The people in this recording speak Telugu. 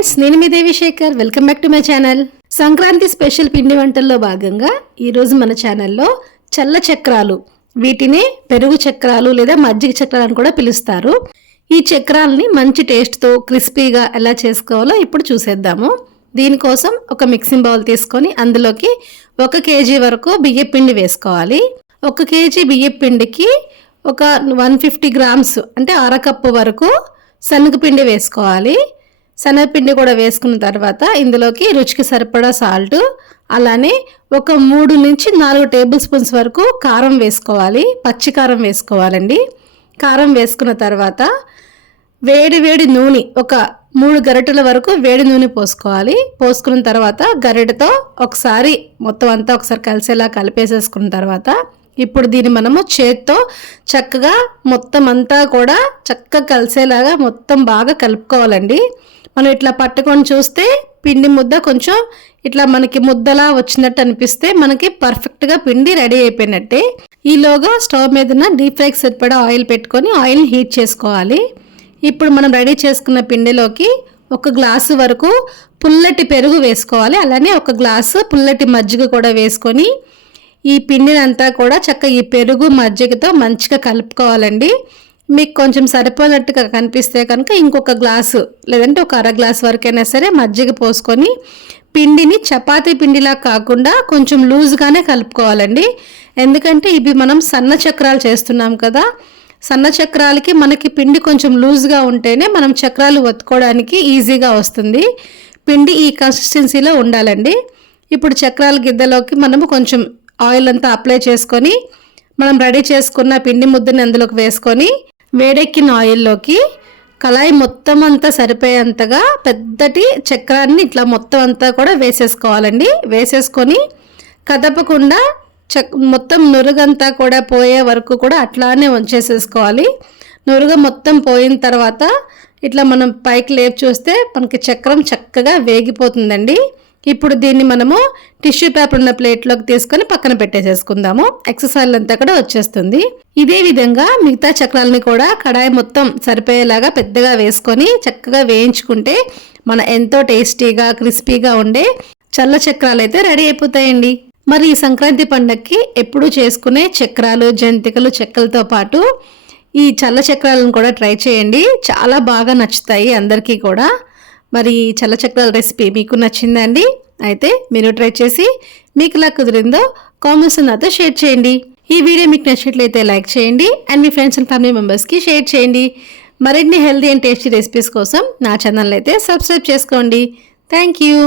ఫ్రెండ్స్, నేను మీ Devisekhar. Welcome back to my channel. Sankranti special పిండి వంటల్లో భాగంగా ఈరోజు మన ఛానల్లో చల్ల చక్రాలు, వీటిని పెరుగు చక్రాలు లేదా మజ్జిగ చక్రాలు అని కూడా పిలుస్తారు. ఈ చక్రాలని మంచి టేస్ట్తో క్రిస్పీగా ఎలా చేసుకోవాలో ఇప్పుడు చూసేద్దాము. దీనికోసం ఒక మిక్సింగ్ బౌల్ తీసుకొని అందులోకి 1 కేజీ వరకు బియ్యం పిండి వేసుకోవాలి. 1 కేజీ బియ్యం పిండికి ఒక 150 గ్రామ్స్ అంటే అరకప్పు వరకు శనగపిండి వేసుకోవాలి. శనగపిండి కూడా వేసుకున్న తర్వాత ఇందులోకి రుచికి సరిపడా సాల్ట్, అలానే ఒక 3 నుంచి 4 టేబుల్ స్పూన్స్ వరకు కారం వేసుకోవాలి. పచ్చి కారం వేసుకోవాలండి. కారం వేసుకున్న తర్వాత వేడి నూనె ఒక 3 గరిటెల వరకు వేడి నూనె పోసుకోవాలి. పోసుకున్న తర్వాత గరిటెతో ఒకసారి మొత్తం అంతా ఒకసారి కలిసేలా కలిపేసేసుకున్న తర్వాత ఇప్పుడు దీన్ని మనము చేత్తో చక్కగా మొత్తం అంతా కూడా చక్కగా కలిసేలాగా మొత్తం బాగా కలుపుకోవాలండి. మనం ఇట్లా పట్టుకొని చూస్తే పిండి ముద్ద కొంచెం ఇట్లా మనకి ముద్దలా వచ్చినట్టు అనిపిస్తే మనకి పర్ఫెక్ట్గా పిండి రెడీ అయిపోయినట్టే. ఈలోగా స్టవ్ మీద డీప్ ఫ్రైకి సరిపడా ఆయిల్ పెట్టుకొని ఆయిల్ని హీట్ చేసుకోవాలి. ఇప్పుడు మనం రెడీ చేసుకున్న పిండిలోకి 1 గ్లాసు వరకు పుల్లటి పెరుగు వేసుకోవాలి. అలానే 1 గ్లాసు పుల్లటి మజ్జిగ కూడా వేసుకొని ఈ పిండిని అంతా కూడా చక్కగా ఈ పెరుగు మజ్జిగతో మంచిగా కలుపుకోవాలండి. మీకు కొంచెం సరిపోయినట్టుగా కనిపిస్తే కనుక ఇంకొక గ్లాసు లేదంటే ఒక 1/2 గ్లాస్ వరకైనా సరే మజ్జిగ పోసుకొని పిండిని చపాతీ పిండిలా కాకుండా కొంచెం లూజ్గానే కలుపుకోవాలండి. ఎందుకంటే ఇవి మనం సన్న చక్రాలు చేస్తున్నాం కదా, సన్న చక్రాలకి మనకి పిండి కొంచెం లూజ్గా ఉంటేనే మనం చక్రాలు ఒత్తుకోవడానికి ఈజీగా వస్తుంది. పిండి ఈ కన్సిస్టెన్సీలో ఉండాలండి. ఇప్పుడు చక్రాల గిద్దలోకి మనము కొంచెం ఆయిల్ అంతా అప్లై చేసుకొని మనం రెడీ చేసుకున్న పిండి ముద్దని అందులోకి వేసుకొని వేడెక్కిన ఆయిల్లోకి కళాయి మొత్తం అంతా సరిపోయేంతగా పెద్దటి చక్రాన్ని ఇట్లా మొత్తం అంతా కూడా వేసేసుకోవాలండి. వేసేసుకొని కదపకుండా మొత్తం నురుగంతా కూడా పోయే వరకు కూడా అట్లానే ఉంచేసేసుకోవాలి. నురుగ మొత్తం పోయిన తర్వాత ఇట్లా మనం పైకి లేపి చూస్తే మనకి చక్రం చక్కగా వేగిపోతుందండి. ఇప్పుడు దీన్ని మనము టిష్యూ పేపర్ ఉన్న ప్లేట్లోకి తీసుకొని పక్కన పెట్టేసేసుకుందాము. ఎక్సెస్ ఆయిల్ అంతా కూడా వచ్చేస్తుంది. ఇదే విధంగా మిగతా చక్రాలని కూడా కడాయి మొత్తం సరిపోయేలాగా పెద్దగా వేసుకొని చక్కగా వేయించుకుంటే మన ఎంతో టేస్టీగా క్రిస్పీగా ఉండే చల్ల చక్రాలు అయితే రెడీ అయిపోతాయండి. మరి ఈ సంక్రాంతి పండగకి ఎప్పుడూ చేసుకునే చక్రాలు, జంతికలు, చెక్కలతో పాటు ఈ చల్ల చక్రాలను కూడా ట్రై చేయండి. చాలా బాగా నచ్చుతాయి అందరికీ కూడా. మరి చల్ల చక్రాల రెసిపీ మీకు నచ్చిందండి? అయితే మీరు ట్రై చేసి మీకు ఎలా కుదిరిందో కామెంట్స్ నాతో షేర్ చేయండి. ఈ వీడియో మీకు నచ్చినట్లయితే లైక్ చేయండి and me friends and family మెంబర్స్కి షేర్ చేయండి. మరిన్ని హెల్తీ అండ్ టేస్టీ రెసిపీస్ కోసం నా ఛానల్ అయితే సబ్స్క్రైబ్ చేసుకోండి. Thank you.